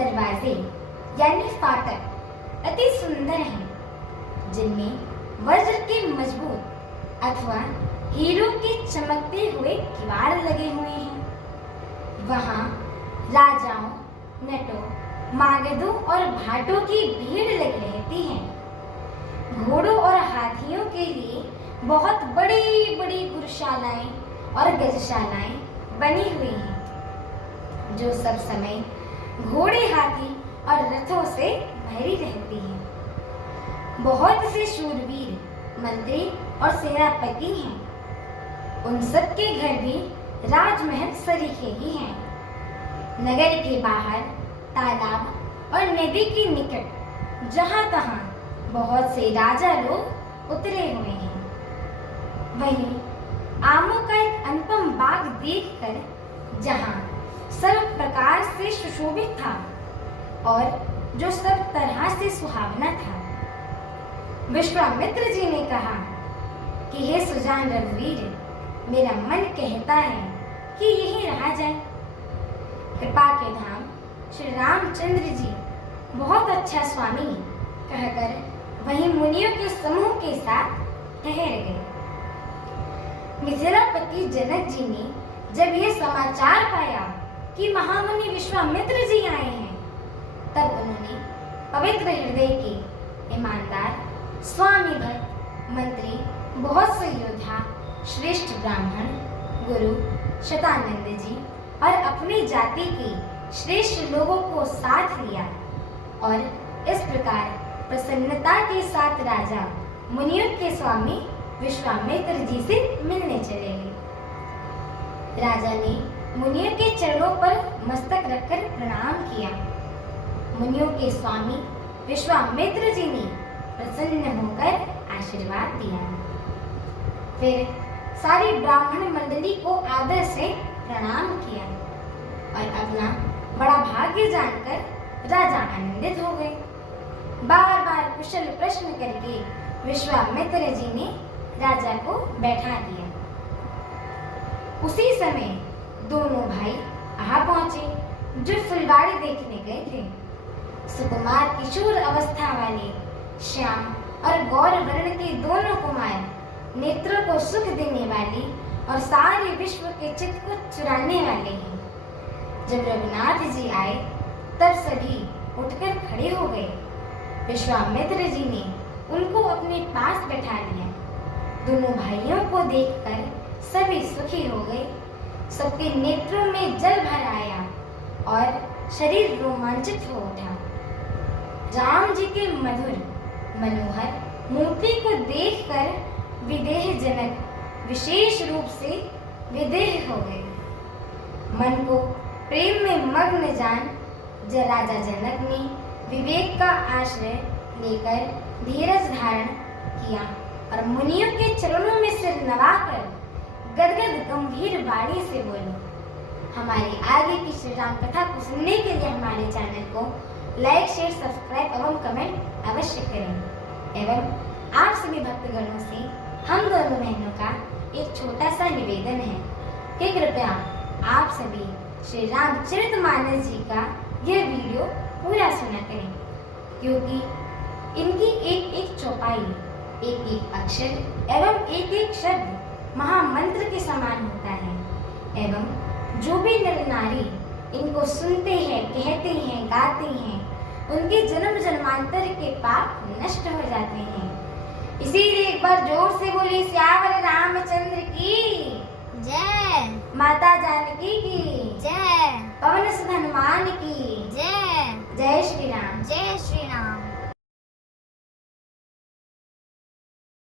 दरवाजे यानी फाटक अति सुंदर हैं, जिनमें वज्र के मजबूत अथवा हीरो के चमकते हुए किवाड़ लगे हुए हैं। वहाँ राजाओं, नटों, मागधों और भाटों की भीड़ लगी रहती है। घोड़ों और हाथियों के लिए बहुत बड़ी बड़ी गुरशालाएं और गजशालाएं बनी हुई हैं, जो सब समय घोड़े, हाथी और रथों से भरी रहती हैं। बहुत से शूरवीर, मंत्री और सेनापति हैं। उन सब के घर भी राजमहल सरीखे ही हैं। नगर के बाहर तालाब और नदी के निकट जहां तहां बहुत से राजा लोग उतरे हुए हैं। वहीं आमों का एक अनुपम बाग देखकर, जहां सब प्रकार से सुशोभित था और जो सब तरह से सुहावना था, विश्वामित्र जी ने कहा कि हे सुजान रघुवीर, मेरा मन कहता है कि यहीं रहा जाए। कृपा के धाम श्री रामचंद्र जी बहुत अच्छा स्वामी कहकर वहीं मुनियों के समूह के साथ ठहर गए। मिथिलापति जनक जी ने जब यह समाचार पाया कि महामुनि विश्वामित्र जी आए हैं, तब उन्होंने पवित्र हृदय के, ईमानदार, स्वामी भक्त, मंत्री, बहुत से योद्धा, श्रेष्ठ ब्राह्मण, गुरु शतानंद जी और अपनी जाति के श्रेष्ठ लोगों को साथ लिया और इस प्रकार प्रसन्नता के साथ राजा मुनियों के स्वामी विश्वामित्र जी से मिलने चले गए। राजा ने मुनियों के चरणों पर मस्तक रखकर प्रणाम किया। मुनियों के स्वामी विश्वामित्र जी ने प्रसन्न होकर आशीर्वाद दिया। फिर सारी ब्राह्मण मंडली को आदर से प्रणाम किया और अपना बड़ा भाग्य जानकर राजा आनंदित हो गए। बार बार कुशल प्रश्न करके विश्वामित्र जी ने राजा को बैठा दिया। उसी समय दोनों भाई आ पहुंचे, जो फुलवाड़ी देखने गए थे। सुकुमार किशोर अवस्था वाले श्याम और गौर वर्ण के दोनों कुमार, नेत्रों को सुख देने वाली और सारे विश्व के चित्त को चुराने वाले हैं। जब रघुनाथ जी आए, तब सभी उठकर खड़े हो गए। विश्वामित्र जी ने उनको अपने पास बैठा लिया। दोनों भाइयों को देखकर सभी सुखी हो गए। सबके नेत्रों में जल भर आया और शरीर रोमांचित हो उठा। राम जी के मधुर मनोहर मूर्ति को देखकर विदेह जनक विशेष रूप से विदेह हो गए। मन को प्रेम में मग्न जान राजा जनक ने विवेक का आश्रय लेकर धीरज धारण किया और मुनियों के चरणों में सिर नवाकर गदगद गंभीर वाणी से बोले। हमारी आगे की श्री राम कथा को सुनने के लिए हमारे चैनल को लाइक, शेयर, सब्सक्राइब एवं कमेंट अवश्य करें। एवं आप सभी भक्तगणों से हम दोनों बहनों का एक छोटा सा निवेदन है कि कृपया आप सभी श्री रामचरितमानस जी का यह वीडियो पूरा सुना करें, क्योंकि इनकी एक एक चौपाई, एक एक अक्षर एवं एक एक शब्द महामंत्र के समान होता है। एवं जो भी नर नारी इनको सुनते हैं, कहते हैं, गाते हैं, उनके जन्म जन्मांतर के पाप नष्ट हो जाते हैं। इसीलिए एक बार जोर से बोली सियावर रामचंद्र की जय, माता जानकी की जय, पवन सुत हनुमान की जय, जय श्री राम। जय श्री राम।